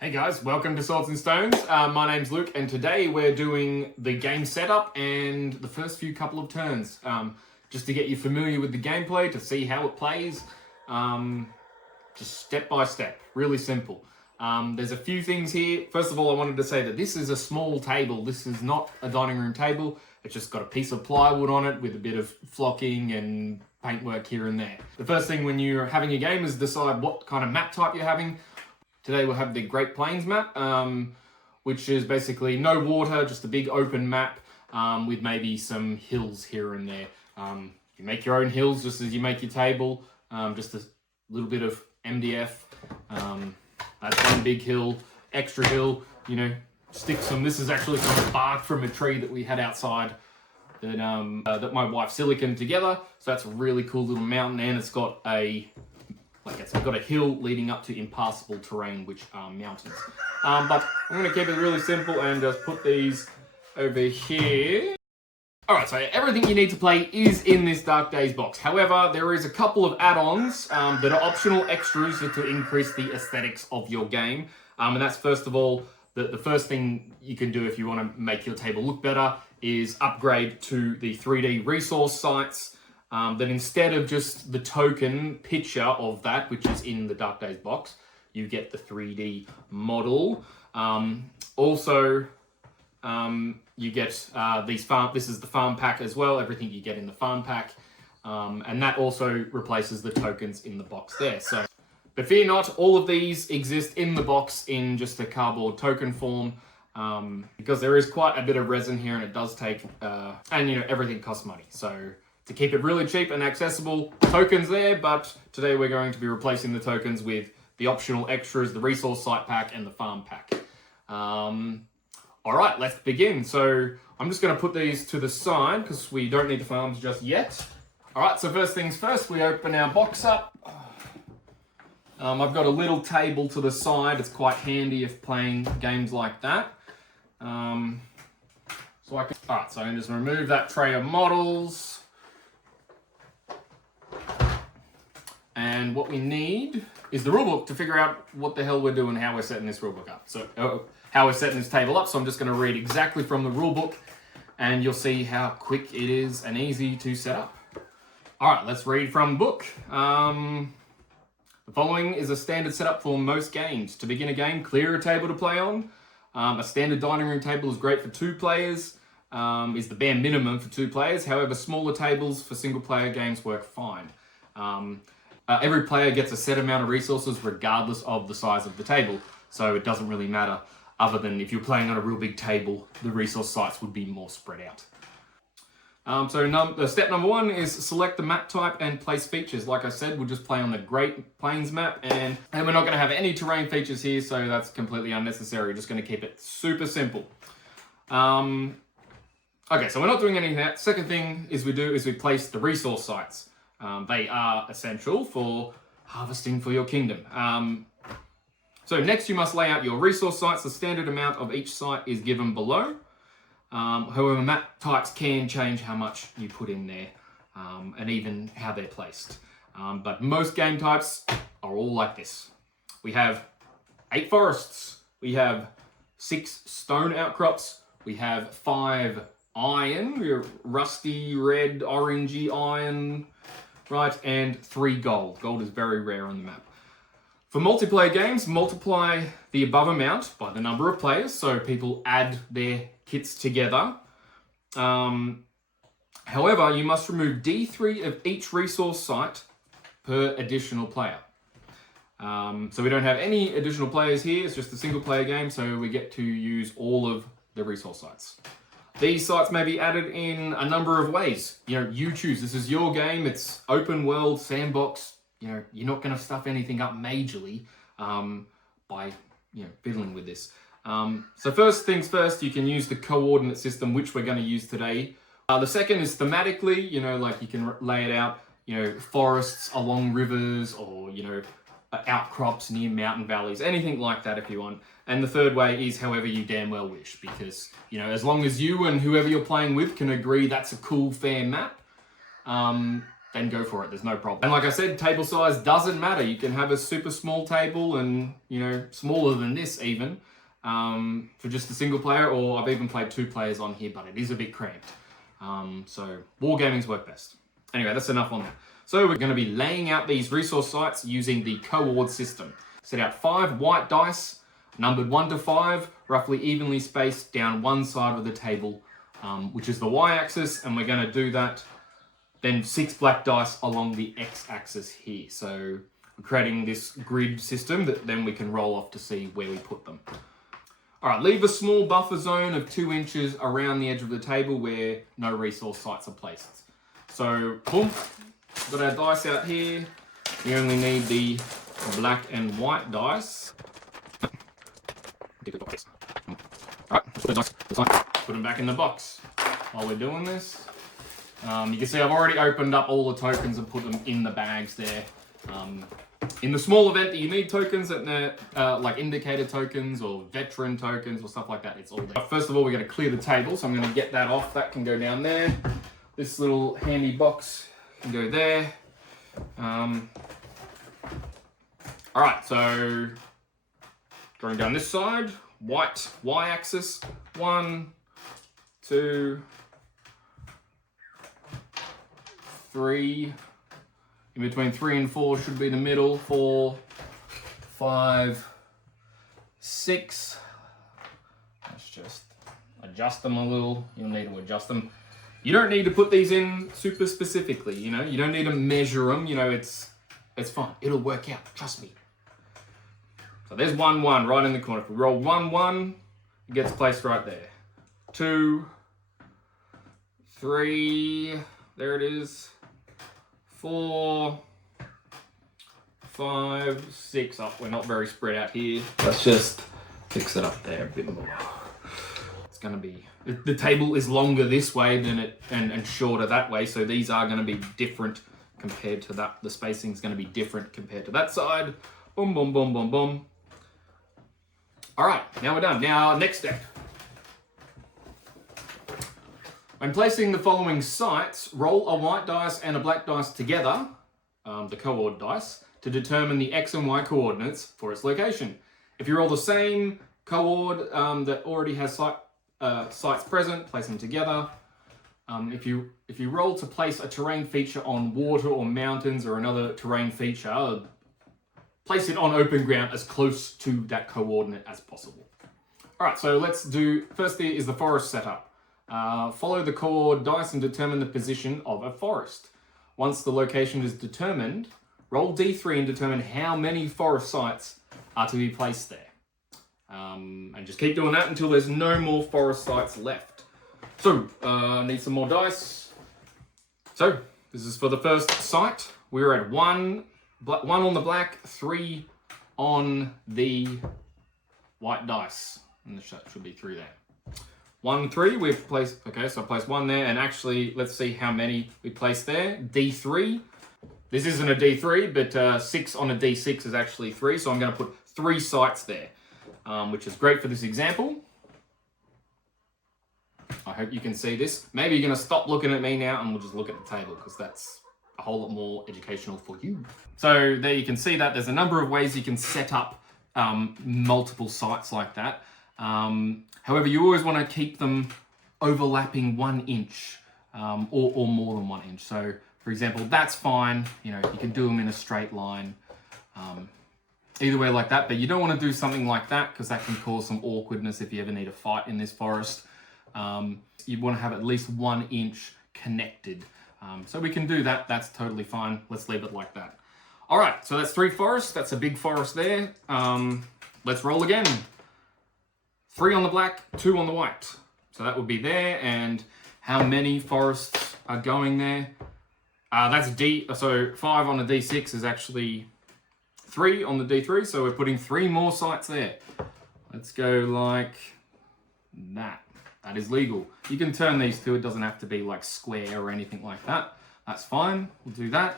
Hey guys, welcome to Swords and Stones. My name's Luke, and today we're doing the game setup and the first few couple of turns, just to get you familiar with the gameplay, to see how it plays, just step by step, really simple. There's a few things here. First of all, I wanted to say that this is a small table. This is not a dining room table. It's just got a piece of plywood on it with a bit of flocking and paintwork here and there. The first thing when you're having a game is decide what kind of map type you're having. Today we'll have the Great Plains map, which is basically no water, just a big open map with maybe some hills here and there. You make your own hills just as you make your table, just a little bit of MDF. That's one big hill, extra hill, you know, stick some, this is actually some bark from a tree that we had outside that my wife siliconed together. So that's a really cool little mountain, and it's got a hill leading up to impassable terrain, which are mountains. But I'm going to keep it really simple and just put these over here. Alright, so everything you need to play is in this Dark Days box. However, there is a couple of add-ons that are optional extras to increase the aesthetics of your game. And that's, first of all, the first thing you can do if you want to make your table look better is upgrade to the 3D resource sites. That instead of just the token picture of that, which is in the Dark Days box, you get the 3D model. You get this is the farm pack as well, everything you get in the farm pack. And that also replaces the tokens in the box there. But fear not, all of these exist in the box in just a cardboard token form. Because there is quite a bit of resin here, and it does take, and you know, everything costs money. So to keep it really cheap and accessible, tokens there, but today we're going to be replacing the tokens with the optional extras, the resource site pack and the farm pack. All right, let's begin. So I'm just going to put these to the side because we don't need the farms just yet. All right, so first things first, we open our box up. I've got a little table to the side. It's quite handy if playing games like that. So I can just remove that tray of models. And what we need is the rulebook to figure out what the hell we're doing, how we're setting this rulebook up. So, how we're setting this table up. So I'm just going to read exactly from the rulebook, and you'll see how quick it is and easy to set up. All right, let's read from the book. The following is a standard setup for most games. To begin a game, clear a table to play on. A standard dining room table is great for 2 players. Is the bare minimum for 2 players. However, smaller tables for single player games work fine. Every player gets a set amount of resources regardless of the size of the table, so it doesn't really matter, other than if you're playing on a real big table, the resource sites would be more spread out. Step number 1 is select the map type and place features. Like I said, we'll just play on the Great Plains map, and we're not going to have any terrain features here, so that's completely unnecessary. We're just going to keep it super simple. Okay, so we're not doing anything that. Second thing we place the resource sites. They are essential for harvesting for your kingdom. So next you must lay out your resource sites. The standard amount of each site is given below. However, map types can change how much you put in there and even how they're placed. But most game types are all like this. We have 8 forests. We have 6 stone outcrops. We have 5 iron, rusty, red, orangey iron, right, and 3 gold. Gold is very rare on the map. For multiplayer games, multiply the above amount by the number of players, so people add their kits together. However, you must remove D3 of each resource site per additional player. So we don't have any additional players here, it's just a single player game, so we get to use all of the resource sites. These sites may be added in a number of ways. You know, you choose. This is your game. It's open world, sandbox. You know, you're not going to stuff anything up majorly by, you know, fiddling with this. So first things first, you can use the coordinate system, which we're going to use today. The second is thematically. You know, like you can lay it out, you know, forests along rivers, or, you know, outcrops near mountain valleys, anything like that if you want. And the third way is however you damn well wish, because, you know, as long as you and whoever you're playing with can agree that's a cool, fair map, then go for it. There's no problem. And like I said, table size doesn't matter. You can have a super small table and, you know, smaller than this even, for just a single player, or I've even played 2 players on here, but it is a bit cramped. So wargamings work best. Anyway, that's enough on that. So we're going to be laying out these resource sites using the coord system. Set out 5 white dice, numbered 1 to 5, roughly evenly spaced down one side of the table, which is the y-axis, and we're going to do that. Then 6 black dice along the x-axis here. So we're creating this grid system that then we can roll off to see where we put them. All right, leave a small buffer zone of 2 inches around the edge of the table where no resource sites are placed. So, boom, got our dice out here. We only need the black and white dice. All right, put them back in the box while we're doing this. You can see I've already opened up all the tokens and put them in the bags there. In the small event that you need tokens, like indicator tokens or veteran tokens or stuff like that, it's all there. First of all, we're going to clear the table, so I'm going to get that off. That can go down there. This little handy box can go there. All right, so going down this side, white y-axis, 1, 2, 3. In between 3 and 4 should be the middle. 4, 5, 6. Let's just adjust them a little. You'll need to adjust them. You don't need to put these in super specifically, you know. You don't need to measure them, you know, it's fine. It'll work out, trust me. So there's 1, 1 right in the corner. If we roll 1, 1, it gets placed right there. 2, 3, there it is. 4, 5, 6. Oh, we're not very spread out here. Let's just fix it up there a bit more. It's going to be, the table is longer this way than it and shorter that way, so these are going to be different compared to that. The spacing is going to be different compared to that side. Boom, boom, boom, boom, boom. All right, now we're done. Now, next step. When placing the following sites, roll a white dice and a black dice together, the coord dice, to determine the x and y coordinates for its location. If you roll the same coord that already has sites present, place them together. If you roll to place a terrain feature on water or mountains or another terrain feature, place it on open ground as close to that coordinate as possible. All right, so let's do, first is the forest setup. Follow the coord dice and determine the position of a forest. Once the location is determined, roll D3 and determine how many forest sites are to be placed there. And just keep doing that until there's no more forest sites left. So, need some more dice. So, this is for the first site. We're at 1 on the black, 3 on the white dice. And that should be 3 there. 1, 3, we've placed, okay, so I placed 1 there, and actually, let's see how many we placed there. D3. This isn't a D3, but 6 on a D6 is actually 3, so I'm going to put 3 sites there, which is great for this example. I hope you can see this. Maybe you're going to stop looking at me now, and we'll just look at the table, because that's a whole lot more educational for you. So there you can see that there's a number of ways you can set up multiple sites like that. However, you always want to keep them overlapping 1 inch or more than 1 inch. So, for example, that's fine. You know, you can do them in a straight line. Either way like that, but you don't want to do something like that because that can cause some awkwardness if you ever need a fight in this forest. You want to have at least 1 inch connected. So we can do that. That's totally fine. Let's leave it like that. All right, so that's 3 forests. That's a big forest there. Let's roll again. 3 on the black, 2 on the white. So that would be there. And how many forests are going there? That's so 5 on a D6 is actually 3 on the D3. So we're putting 3 more sites there. Let's go like that. That is legal. You can turn these too. It doesn't have to be like square or anything like that. That's fine. We'll do that.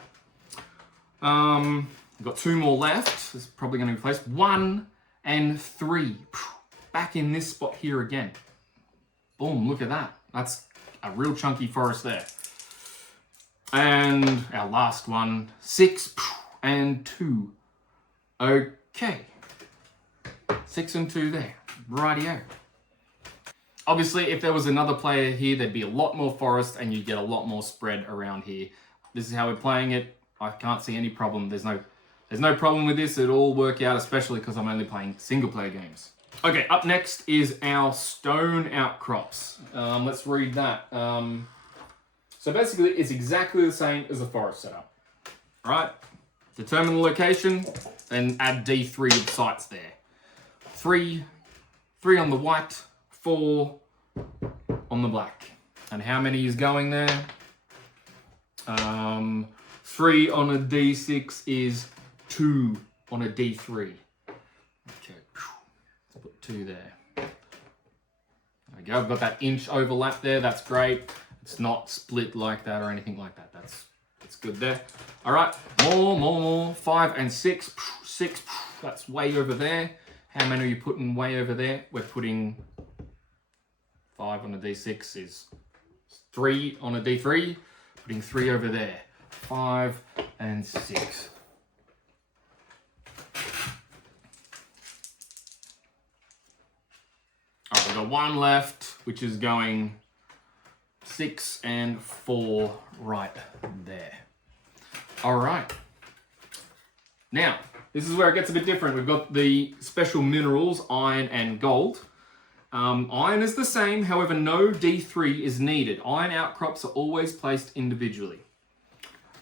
We've got 2 more left. This is probably going to be placed. 1 and 3. Back in this spot here again. Boom, look at that. That's a real chunky forest there. And our last one, 6 and 2. Okay. 6 and 2 there. Rightio. Obviously, if there was another player here, there'd be a lot more forest and you'd get a lot more spread around here. This is how we're playing it. I can't see any problem. There's no problem with this. It'll all work out, especially because I'm only playing single player games. Okay, up next is our stone outcrops. Let's read that. So basically, it's exactly the same as a forest setup. All right, determine the location, then add D3 of sites there. 3 on the white, 4 on the black. And how many is going there? 3 on a D6 is 2 on a D3. Okay, let's put 2 there. There we go, I've got that inch overlap there, that's great. It's not split like that or anything like that. That's good there. All right, more. 5 and 6. 6, that's way over there. How many are you putting way over there? We're putting 5 on a D6 is 3 on a D3. Putting 3 over there. 5 and 6. All right, we've got 1 left, which is going 6 and 4 right there. All right. Now, this is where it gets a bit different. We've got the special minerals, iron and gold. Iron is the same, however, no D3 is needed. Iron outcrops are always placed individually.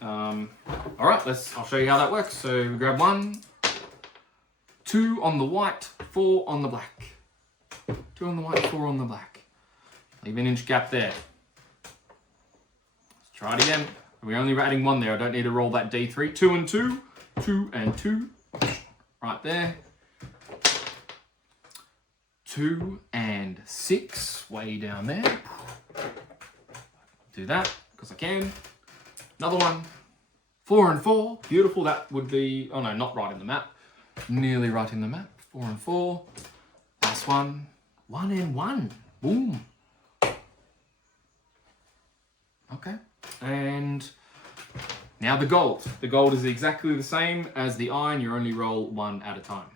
All right, I'll show you how that works. So we grab 1, 2 on the white, 4 on the black. 2 on the white, 4 on the black. Leave an inch gap there. Let's try it again. We're only adding 1 there. I don't need to roll that D3. 2 and 2, 2 and 2. Right there. 2 and 6, way down there. Do that, because I can. Another one. 4 and 4, beautiful. That would be, oh no, not right in the map. Nearly right in the map. 4 and 4. Last one. 1 and 1. Boom. Okay. And now the gold. The gold is exactly the same as the iron. You only roll 1 at a time.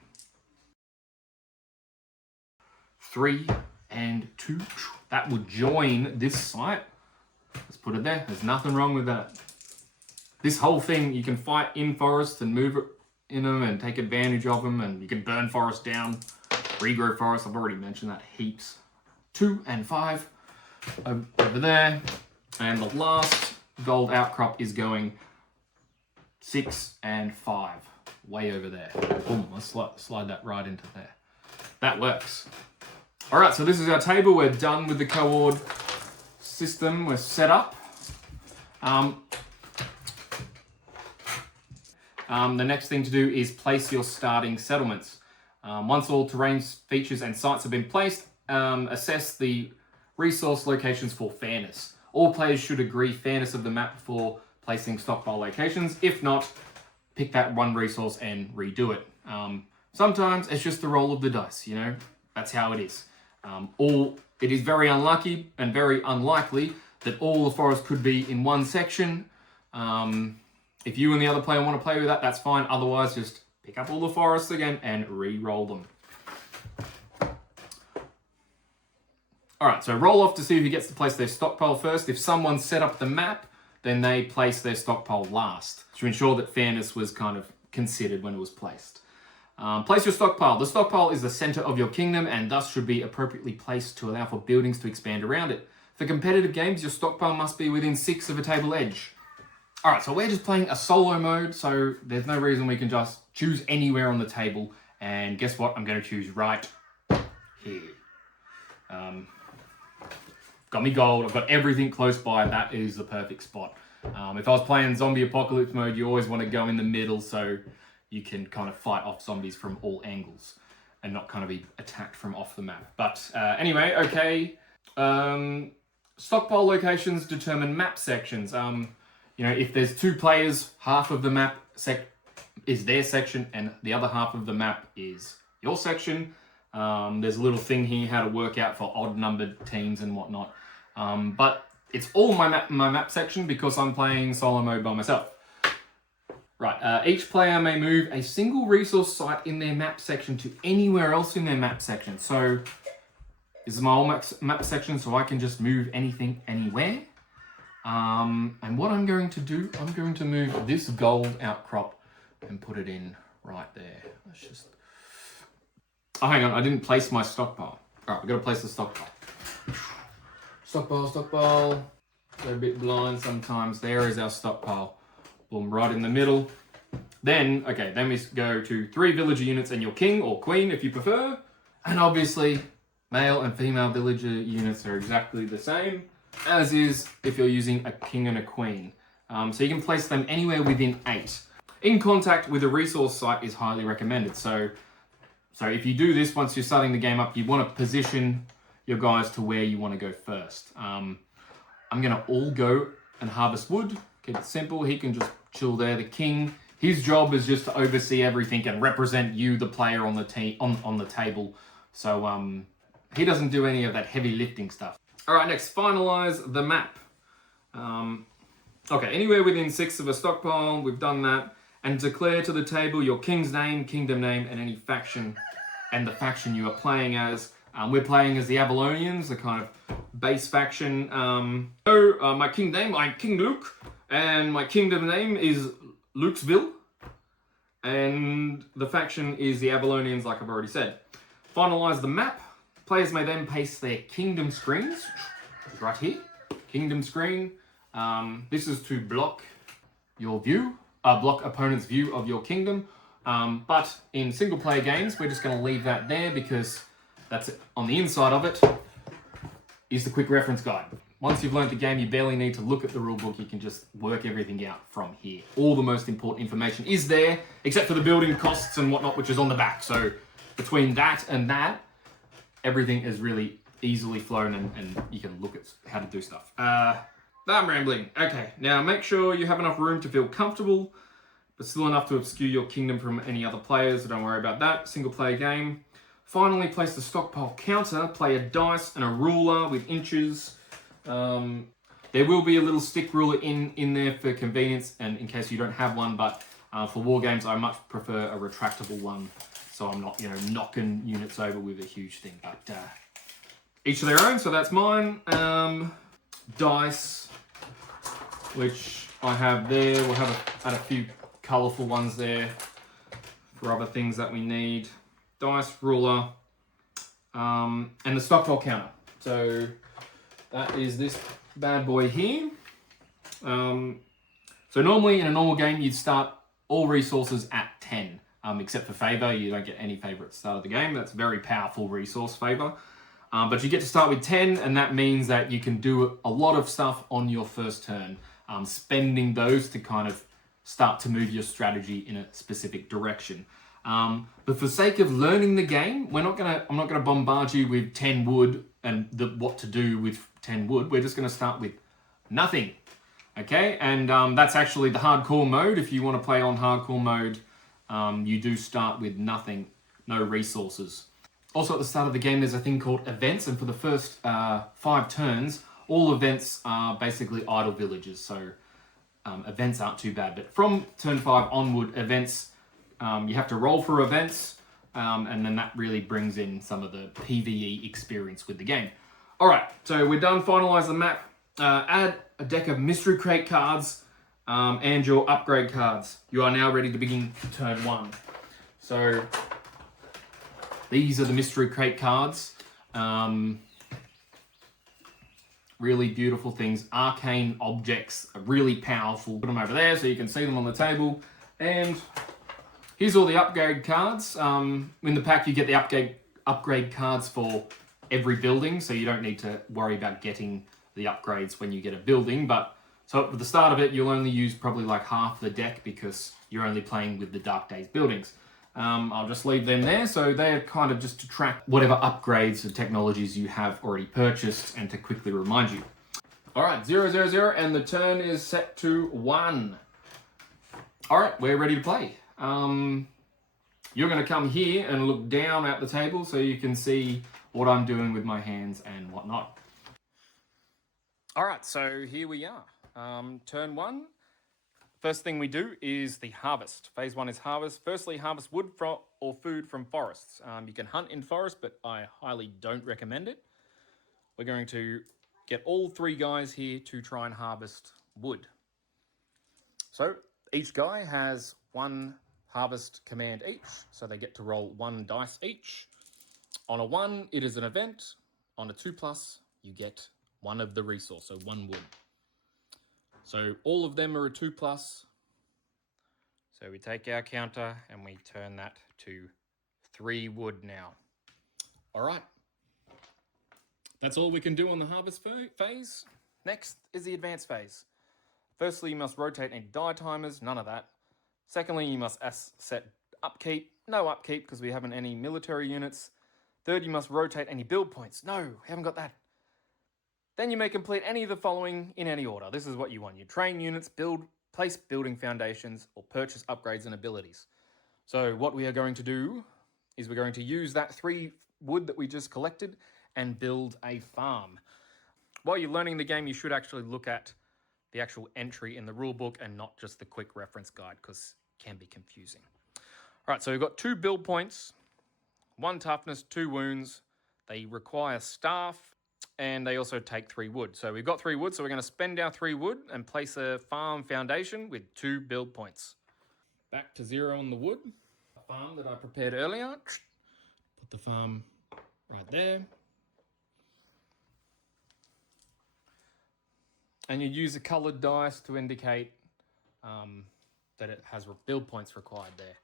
3 and 2. That would join this site. Let's put it there. There's nothing wrong with that. This whole thing, you can fight in forests and move in them and take advantage of them, and you can burn forests down, regrow forests. I've already mentioned that heaps. 2 and 5 over there. And the last gold outcrop is going 6 and 5, way over there. Boom, let's slide that right into there. That works. All right, so this is our table. We're done with the coord system. We're set up. The next thing to do is place your starting settlements. Once all terrain features and sites have been placed, assess the resource locations for fairness. All players should agree fairness of the map before placing stockpile locations. If not, pick that one resource and redo it. Sometimes it's just the roll of the dice, you know? That's how it is. It is very unlucky and very unlikely that all the forest could be in one section. If you and the other player want to play with that, that's fine. Otherwise, just pick up all the forests again and re-roll them. All right, so roll off to see who gets to place their stockpile first. If someone set up the map, then they place their stockpile last to ensure that fairness was kind of considered when it was placed. Place your stockpile. The stockpile is the center of your kingdom and thus should be appropriately placed to allow for buildings to expand around it. For competitive games, your stockpile must be within 6 of a table edge. All right, so we're just playing a solo mode, so there's no reason we can just choose anywhere on the table. And guess what? I'm going to choose right here. Got me gold. I've got everything close by. That is the perfect spot. If I was playing zombie apocalypse mode, you always want to go in the middle so you can kind of fight off zombies from all angles and not kind of be attacked from off the map. But anyway, okay. Stockpile locations determine map sections. You know, if there's 2 players, half of the map is their section and the other half of the map is your section. There's a little thing here how to work out for odd numbered teams and whatnot. But it's all my map section because I'm playing solo mode by myself. Right, each player may move a single resource site in their map section to anywhere else in their map section. So this is my whole map section, so I can just move anything anywhere. And what I'm going to do, I'm going to move this gold outcrop and put it in right there. Let's just... Oh, hang on, I didn't place my stockpile. All right, we've got to place the stockpile. Stockpile. They're a bit blind sometimes. There is our stockpile. Boom, right in the middle. Then we go to 3 villager units and your king or queen if you prefer. And obviously, male and female villager units are exactly the same, as is if you're using a king and a queen. So you can place them anywhere within 8. In contact with a resource site is highly recommended. So if you do this, once you're starting the game up, you want to position your guys to where you want to go first. I'm going to all go and harvest wood. Keep it simple. He can just chill there. The king, his job is just to oversee everything and represent you, the player on the on the table. So he doesn't do any of that heavy lifting stuff. All right, next, finalize the map. Okay, anywhere within 6 of a stockpile, we've done that. And declare to the table your king's name, kingdom name, and any faction, and the faction you are playing as. We're playing as the Avalonians, the kind of base faction. My king name, I'm King Luke, and my kingdom name is Lukesville. And the faction is the Avalonians, like I've already said. Finalize the map. Players may then paste their kingdom screens, right here, kingdom screen. This is to block your view, block opponent's view of your kingdom. But in single player games, we're just going to leave that there because that's it. On the inside of it is the quick reference guide. Once you've learned the game, you barely need to look at the rulebook. You can just work everything out from here. All the most important information is there, except for the building costs and whatnot, which is on the back. So between that and that, everything is really easily flown and you can look at how to do stuff. I'm rambling. Okay, now make sure you have enough room to feel comfortable, but still enough to obscure your kingdom from any other players, so don't worry about that. Single player game. Finally, place the stockpile counter. Play a dice and a ruler with inches. There will be a little stick ruler in there for convenience and in case you don't have one, but for war games, I much prefer a retractable one, so I'm not, knocking units over with a huge thing. But each of their own, so that's mine. Dice, which I have there. We'll add a few colourful ones there for other things that we need. Dice, ruler, and the stockpile counter. So that is this bad boy here. So normally in a normal game, you'd start all resources at 10, except for favor. You don't get any favor at the start of the game. That's a very powerful resource, favor. But you get to start with 10, and that means that you can do a lot of stuff on your first turn, spending those to kind of start to move your strategy in a specific direction. But for sake of learning the game, I'm not gonna bombard you with 10 wood and what to do with 10 wood. We're just gonna start with nothing, okay? And that's actually the hardcore mode. If you want to play on hardcore mode, you do start with nothing, no resources. Also at the start of the game, there's a thing called events, and for the first 5 turns, all events are basically idle villages, so events aren't too bad. But from turn 5 onward, events, you have to roll for events, and then that really brings in some of the PvE experience with the game. All right, so we're done, finalize the map. Add a deck of mystery crate cards and your upgrade cards. You are now ready to begin turn 1. So these are the mystery crate cards. Really beautiful things. Arcane objects are really powerful. Put them over there so you can see them on the table. And here's all the upgrade cards. In the pack, you get the upgrade cards for every building, so you don't need to worry about getting the upgrades when you get a building. But so at the start of it, you'll only use probably like half the deck because you're only playing with the Dark Days buildings. I'll just leave them there. So they're kind of just to track whatever upgrades and technologies you have already purchased and to quickly remind you. All right, 0, 0, 0, and the turn is set to 1. All right, we're ready to play. You're going to come here and look down at the table so you can see what I'm doing with my hands and whatnot. All right, so here we are. Turn one. First thing we do is the harvest. Phase one is harvest. Firstly, harvest wood or food from forests. You can hunt in forest, but I highly don't recommend it. We're going to get all 3 guys here to try and harvest wood. So each guy has 1 harvest command each, so they get to roll 1 dice each. On a 1, it is an event. On a 2+, you get 1 of the resource, so 1 wood. So all of them are a 2+. So we take our counter and we turn that to 3 wood now. All right. That's all we can do on the harvest phase. Next is the advanced phase. Firstly, you must rotate any die timers, none of that. Secondly, you must set upkeep, no upkeep because we haven't any military units. Third, you must rotate any build points. No, we haven't got that. Then you may complete any of the following in any order. This is what you want. You train units, place building foundations, or purchase upgrades and abilities. So what we are going to do is we're going to use that 3 wood that we just collected and build a farm. While you're learning the game, you should actually look at the actual entry in the rulebook and not just the quick reference guide because it can be confusing. All right, so we've got 2 build points, 1 toughness, 2 wounds. They require staff and they also take 3 wood. So we've got 3 wood, so we're going to spend our 3 wood and place a farm foundation with 2 build points. Back to 0 on the wood. A farm that I prepared earlier. Put the farm right there. And you use a coloured dice to indicate that it has build points required there.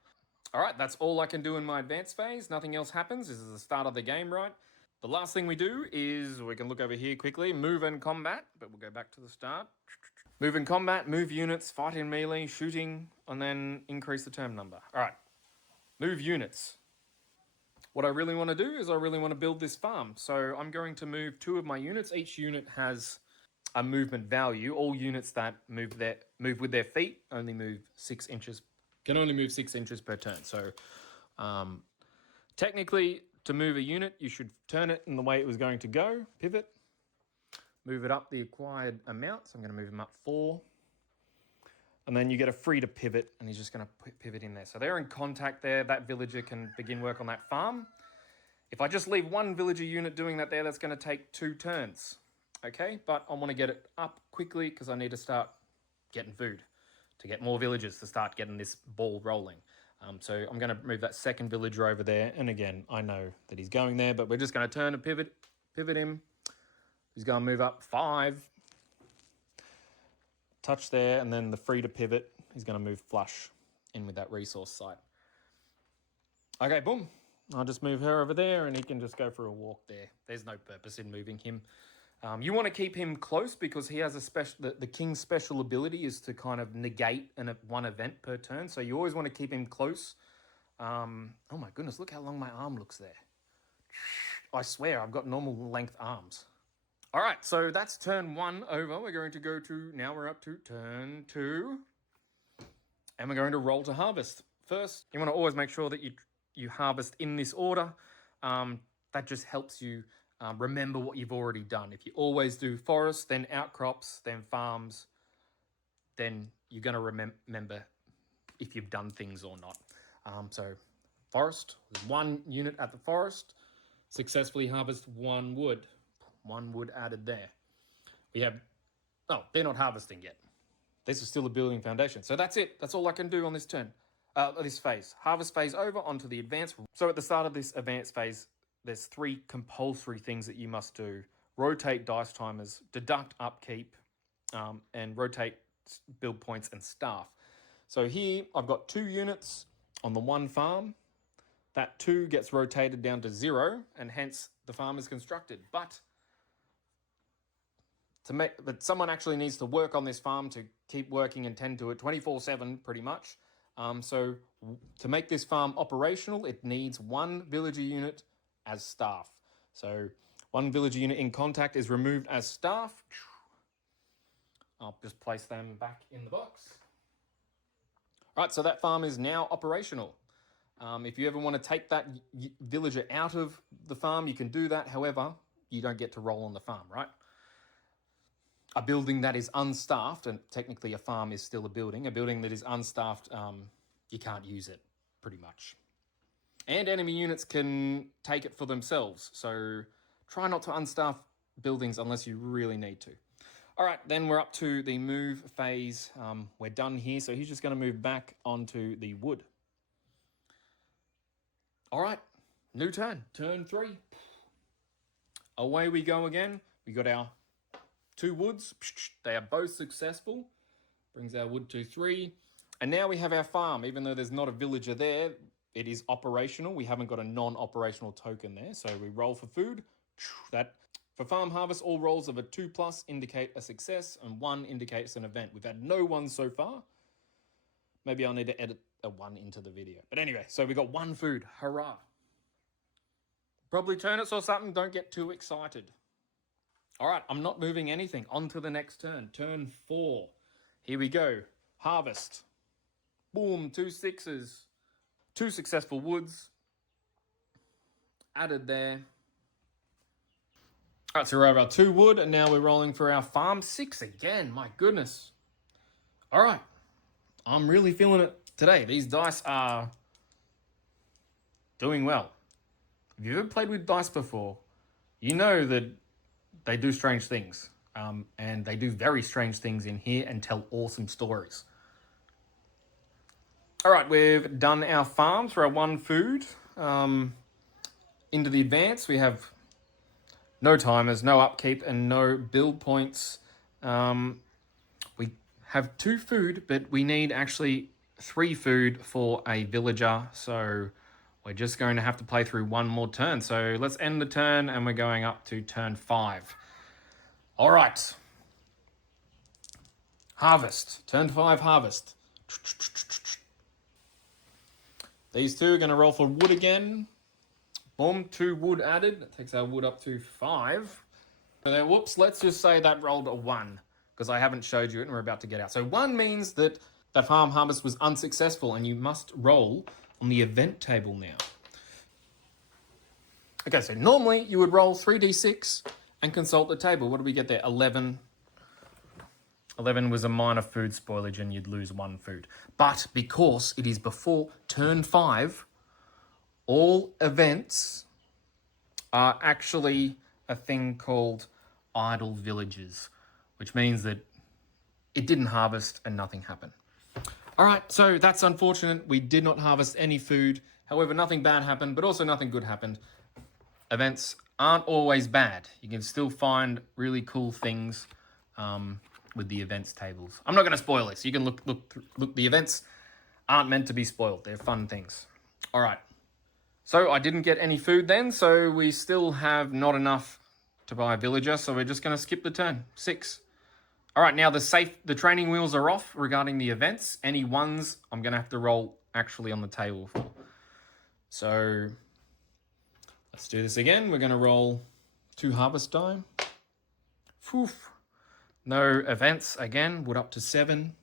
All right, that's all I can do in my advanced phase. Nothing else happens. This is the start of the game, right? The last thing we do is, we can look over here quickly, move and combat, but we'll go back to the start. Move and combat, move units, fight in melee, shooting, and then increase the turn number. All right, move units. What I really want to do is I really want to build this farm. So I'm going to move 2 of my units. Each unit has a movement value. All units that move with their feet only move 6 inches, can only move 6 inches per turn. So technically, to move a unit, you should turn it in the way it was going to go, pivot, move it up the acquired amount. So I'm going to move him up 4. And then you get a free to pivot, and he's just going to pivot in there. So they're in contact there. That villager can begin work on that farm. If I just leave 1 villager unit doing that there, that's going to take 2 turns. Okay, but I want to get it up quickly because I need to start getting food to get more villagers to start getting this ball rolling. So I'm going to move that 2nd villager over there. And again, I know that he's going there, but we're just going to turn and pivot him. He's going to move up 5. Touch there, and then the free to pivot. He's going to move flush in with that resource site. Okay, boom. I'll just move her over there, and he can just go for a walk there. There's no purpose in moving him. You want to keep him close because he has a special. The king's special ability is to kind of negate 1 event per turn. So you always want to keep him close. Oh my goodness! Look how long my arm looks there. I swear I've got normal length arms. All right, so that's turn 1 over. We're going to go to now. We're up to turn 2, and we're going to roll to harvest. First, you want to always make sure that you harvest in this order. That just helps you. Remember what you've already done. If you always do forests, then outcrops, then farms, then you're going to remember if you've done things or not. So forest, 1 unit at the forest, successfully harvest 1 wood. 1 wood added there. We have, they're not harvesting yet. This is still a building foundation. So that's it. That's all I can do on this turn, this phase. Harvest phase over, onto the advanced. So at the start of this advanced phase, there's 3 compulsory things that you must do. Rotate dice timers, deduct upkeep, and rotate build points and staff. So here I've got 2 units on the 1 farm. That 2 gets rotated down to 0, and hence the farm is constructed. But someone actually needs to work on this farm to keep working and tend to it 24/7 pretty much. So to make this farm operational, it needs 1 villager unit as staff. So 1 villager unit in contact is removed as staff. I'll just place them back in the box. All right, so that farm is now operational. If you ever want to take that villager out of the farm, you can do that. However, you don't get to roll on the farm, right? a building that is unstaffed, and technically a farm is still a building that is unstaffed, you can't use it, pretty much. And enemy units can take it for themselves, so try not to unstaff buildings unless you really need to. All right, then we're up to the move phase. We're done here, so he's just going to move back onto the wood. All right, new turn, turn 3. Away we go again. We got our 2 woods. They are both successful. Brings our wood to 3. And now we have our farm. Even though there's not a villager there, it is operational. We haven't got a non-operational token there. So we roll for food. For farm harvest, all rolls of a 2+ indicate a success and 1 indicates an event. We've had no 1 so far. Maybe I'll need to edit a 1 into the video. But anyway, so we got 1 food. Hurrah. Probably turnips or something. Don't get too excited. All right, I'm not moving anything. On to the next turn. Turn 4. Here we go. Harvest. Boom, 2 6s. 2 successful woods. Added there. All right, so we're over our 2 wood, and now we're rolling for our farm. 6 again, my goodness. All right, I'm really feeling it today. These dice are doing well. If you've ever played with dice before, you know that they do strange things. And they do very strange things in here and tell awesome stories. All right, we've done our farms for our 1 food. Into the advance, we have no timers, no upkeep, and no build points. We have 2 food, but we need actually 3 food for a villager. So we're just going to have to play through 1 more turn. So let's end the turn, and we're going up to turn 5. All right. Harvest. Turn 5, harvest. These 2 are going to roll for wood again. Boom, 2 wood added. That takes our wood up to 5. And then, whoops, let's just say that rolled a 1, because I haven't showed you it and we're about to get out. So 1 means that farm harvest was unsuccessful, and you must roll on the event table now. Okay, so normally you would roll 3d6 and consult the table. What do we get there? 11. 11 was a minor food spoilage and you'd lose 1 food. But because it is before turn 5, all events are actually a thing called idle villages, which means that it didn't harvest and nothing happened. All right, so that's unfortunate. We did not harvest any food. However, nothing bad happened, but also nothing good happened. Events aren't always bad. You can still find really cool things with the events tables. I'm not going to spoil this. You can look. The events aren't meant to be spoiled. They're fun things. All right. So I didn't get any food then, so we still have not enough to buy a villager, so we're just going to skip the turn. 6. All right, now the training wheels are off regarding the events. Any 1s I'm going to have to roll actually on the table for. So let's do this again. We're going to roll 2 harvest die. Poof. No events again, wood up to 7.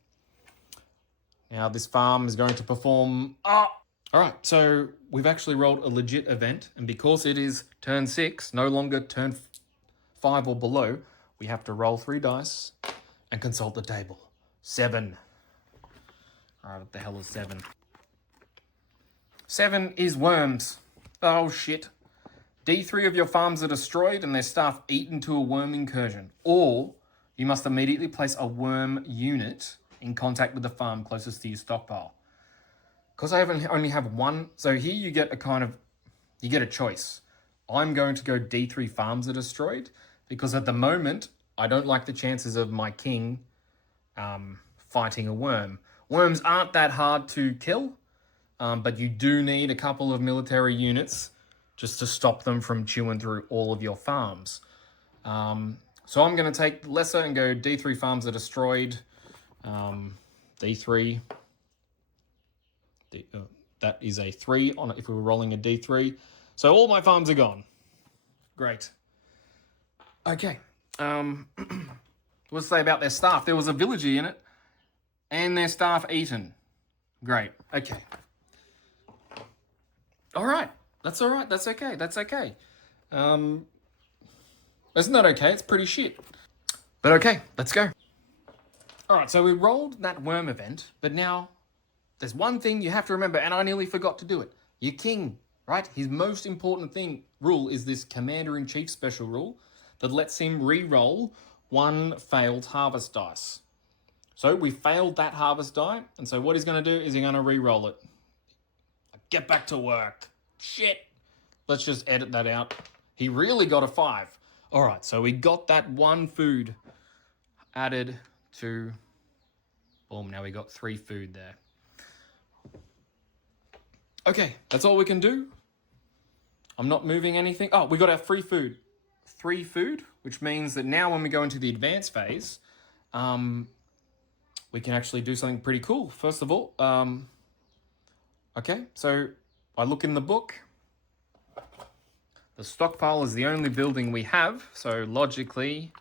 Now this farm is going to perform... All right, so we've actually rolled a legit event, and because it is turn 6, no longer turn 5 or below, we have to roll 3 dice and consult the table. 7. All right, what the hell is 7? 7 is worms. Oh, shit. D3 of your farms are destroyed and their staff eaten to a worm incursion. Or you must immediately place a worm unit in contact with the farm closest to your stockpile. Because I only have 1, so here you get you get a choice. I'm going to go D3 farms are destroyed, because at the moment, I don't like the chances of my king fighting a worm. Worms aren't that hard to kill, but you do need a couple of military units just to stop them from chewing through all of your farms. So I'm going to take the lesser and go D3 farms are destroyed. D3... that is a 3 on it if we were rolling a D3. So all my farms are gone. Great. Okay. What to say about their staff? There was a villager in it, and their staff eaten. Great. Okay. All right. That's all right. That's okay. That's okay. It's not okay. It's pretty shit. But okay, let's go. All right, so we rolled that worm event, but now there's one thing you have to remember, and I nearly forgot to do it. Your king, right? His most important rule is this Commander-in-Chief special rule that lets him re-roll one failed harvest dice. So we failed that harvest die, and so what he's going to do is he's going to re-roll it. Get back to work. Shit. Let's just edit that out. He really got a 5. All right, so we got that one food added to... Boom, now we got 3 food there. Okay, that's all we can do. I'm not moving anything. Oh, we got our 3 food. 3 food, which means that now when we go into the advanced phase, we can actually do something pretty cool. First of all, okay, so I look in the book. The stockpile is the only building we have, so logically,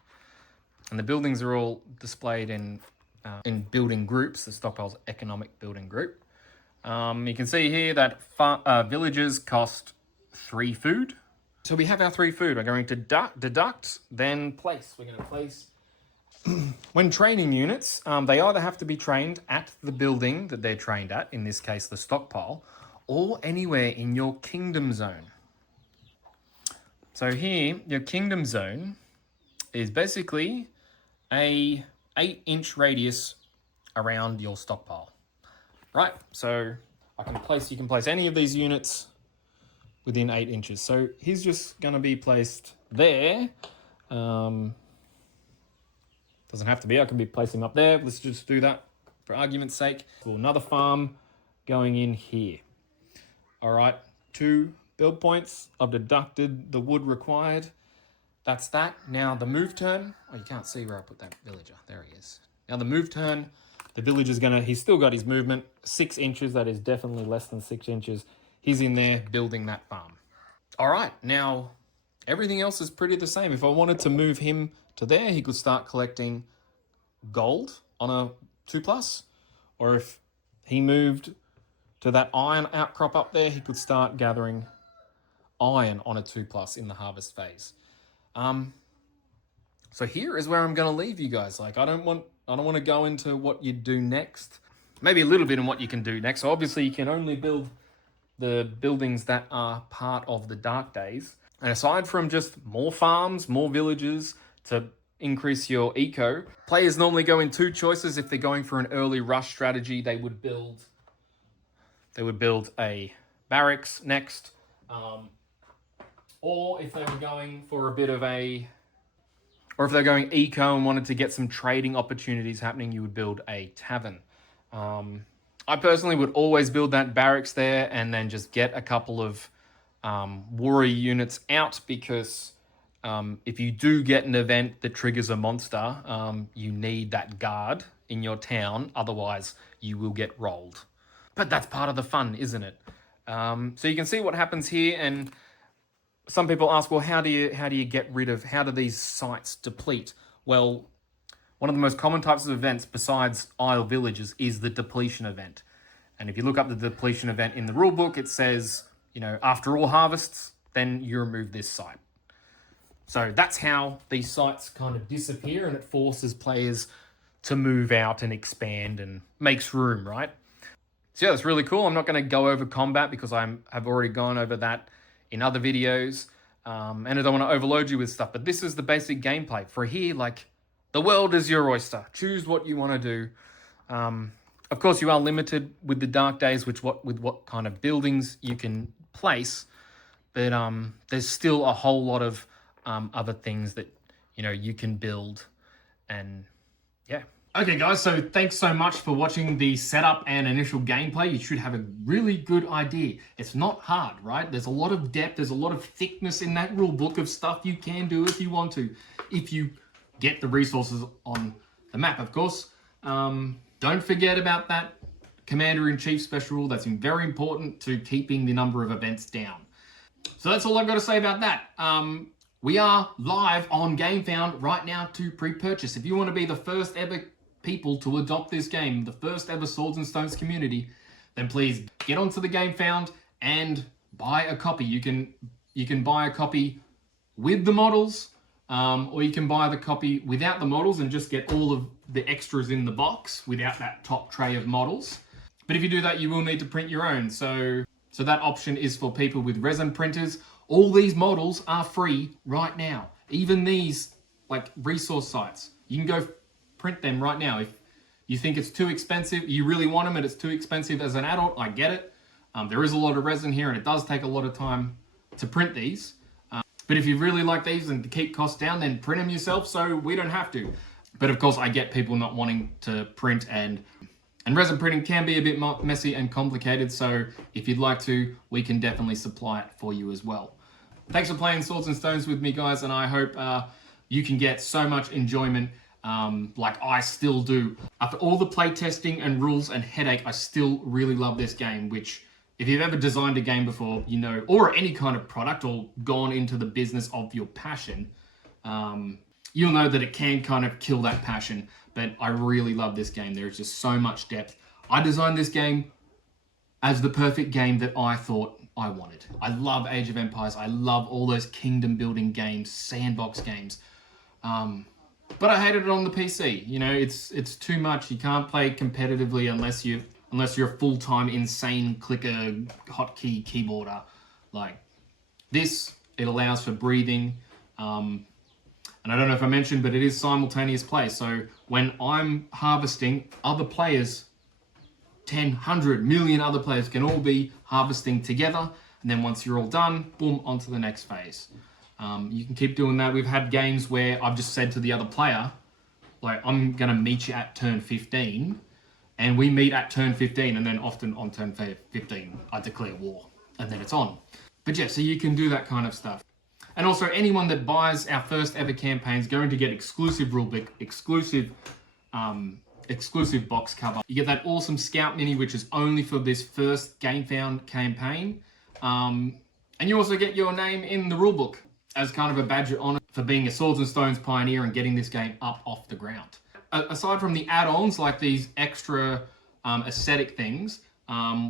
and the buildings are all displayed in building groups. The stockpile's economic building group. You can see here that villages cost 3 food. So we have our 3 food. We're going to deduct, then place. We're going to place. When training units, they either have to be trained at the building that they're trained at, in this case the stockpile, or anywhere in your kingdom zone. So here, your kingdom zone is basically a 8-inch radius around your stockpile. Right, so you can place any of these units within 8 inches. So he's just going to be placed there. Doesn't have to be. I can be placing him up there. Let's just do that for argument's sake. Cool. Another farm going in here. All right, 2 build points. I've deducted the wood required. That's that. Now the move turn. Oh, you can't see where I put that villager. There he is. Now the move turn. The villager's he's still got his movement. 6 inches. That is definitely less than 6 inches. He's in there building that farm. All right, now everything else is pretty the same. If I wanted to move him to there, he could start collecting gold on a 2+. Or if he moved to that iron outcrop up there, he could start gathering iron on a 2+ in the harvest phase. So here is where I'm going to leave you guys. Like, I don't want to go into what you do next. Maybe a little bit in what you can do next. So obviously, you can only build the buildings that are part of the Dark Days. And aside from just more farms, more villages to increase your eco, players normally go in 2 choices. If they're going for an early rush strategy, they would build a barracks next. Or if they were going for a bit of or if they're going eco and wanted to get some trading opportunities happening, you would build a tavern. I personally would always build that barracks there and then just get a couple of warrior units out, because if you do get an event that triggers a monster, you need that guard in your town. Otherwise, you will get rolled. But that's part of the fun, isn't it? So you can see what happens here, and some people ask, well, how do these sites deplete? Well, one of the most common types of events besides Isle Villages is the depletion event. And if you look up the depletion event in the rulebook, it says, after all harvests, then you remove this site. So that's how these sites kind of disappear, and it forces players to move out and expand and makes room, right? So yeah, that's really cool. I'm not going to go over combat because I've already gone over that in other videos. And I don't want to overload you with stuff, but this is the basic gameplay. For here, like, the world is your oyster. Choose what you want to do. Of course, you are limited with the Dark Days, with what kind of buildings you can place. But there's still a whole lot of other things that, you can build. And yeah. Okay, guys, so thanks so much for watching the setup and initial gameplay. You should have a really good idea. It's not hard, right? There's a lot of depth. There's a lot of thickness in that rule book of stuff you can do if you want to. If you get the resources on the map, of course. Don't forget about that Commander-in-Chief special rule. That's very important to keeping the number of events down. So that's all I've got to say about that. We are live on Gamefound right now to pre-purchase. If you want to be the first ever people to adopt this game, the first ever Swords and Stones community, then please get onto the Gamefound and buy a copy. You can buy a copy with the models, or you can buy the copy without the models and just get all of the extras in the box without that top tray of models. But if you do that, you will need to print your own. So that option is for people with resin printers. All these models are free right now. Even these like resource sites, you can go print them right now. If you think it's too expensive, you really want them and it's too expensive as an adult, I get it. There is a lot of resin here and it does take a lot of time to print these. But if you really like these and to keep costs down, then print them yourself so we don't have to. But of course, I get people not wanting to print, and resin printing can be a bit messy and complicated. So if you'd like to, we can definitely supply it for you as well. Thanks for playing Swords and Stones with me, guys, and I hope you can get so much enjoyment like I still do. After all the play testing and rules and headache, I still really love this game, which if you've ever designed a game before, you know, or any kind of product or gone into the business of your passion, you'll know that it can kind of kill that passion. But I really love this game. There's just so much depth. I designed this game as the perfect game that I thought I wanted. I love Age of Empires. I love all those kingdom building games, sandbox games. But I hated it on the PC. You know, it's too much. You can't play competitively unless you're a full-time insane clicker hotkey keyboarder. Like this, it allows for breathing. And I don't know if I mentioned, but it is simultaneous play. So when I'm harvesting, other players, 10, 100, million other players can all be harvesting together. And then once you're all done, boom, onto the next phase. You can keep doing that. We've had games where I've just said to the other player, like, I'm going to meet you at turn 15. And we meet at turn 15. And then often on turn 15, I declare war. And then it's on. But yeah, so you can do that kind of stuff. And also, anyone that buys our first ever campaign is going to get exclusive rulebook, exclusive box cover. You get that awesome Scout Mini, which is only for this first Gamefound campaign. And you also get your name in the rulebook as kind of a badge of honor for being a Swords and Stones pioneer and getting this game up off the ground. Aside from the add-ons, like these extra aesthetic things,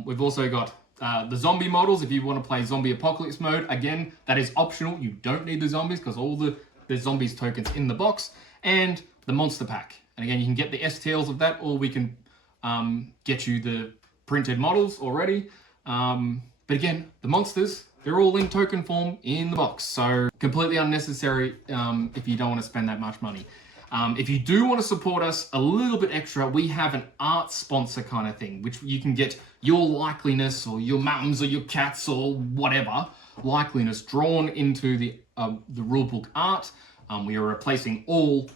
we've also got the zombie models. If you want to play zombie apocalypse mode, again, that is optional. You don't need the zombies because all the zombies tokens in the box, and the monster pack. And again, you can get the STLs of that, or we can get you the printed models already. But again, the monsters, they're all in token form in the box. So completely unnecessary if you don't want to spend that much money. If you do want to support us a little bit extra, we have an art sponsor kind of thing, which you can get your likeliness or your mums or your cats or whatever likeliness drawn into the rulebook art. We are replacing all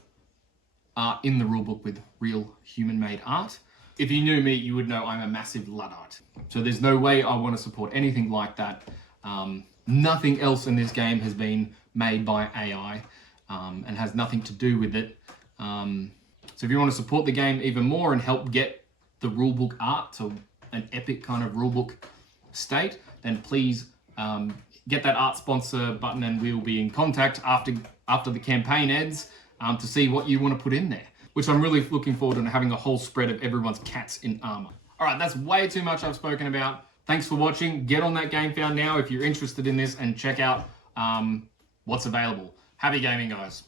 art in the rulebook with real human-made art. If you knew me, you would know I'm a massive Luddite. So there's no way I want to support anything like that. Nothing else in this game has been made by AI and has nothing to do with it. So if you want to support the game even more and help get the rulebook art to an epic kind of rulebook state, then please get that art sponsor button and we'll be in contact after the campaign ends to see what you want to put in there, which I'm really looking forward to, having a whole spread of everyone's cats in armor. All right, that's way too much I've spoken about. Thanks for watching. Get on that Gamefound now if you're interested in this and check out what's available. Happy gaming, guys.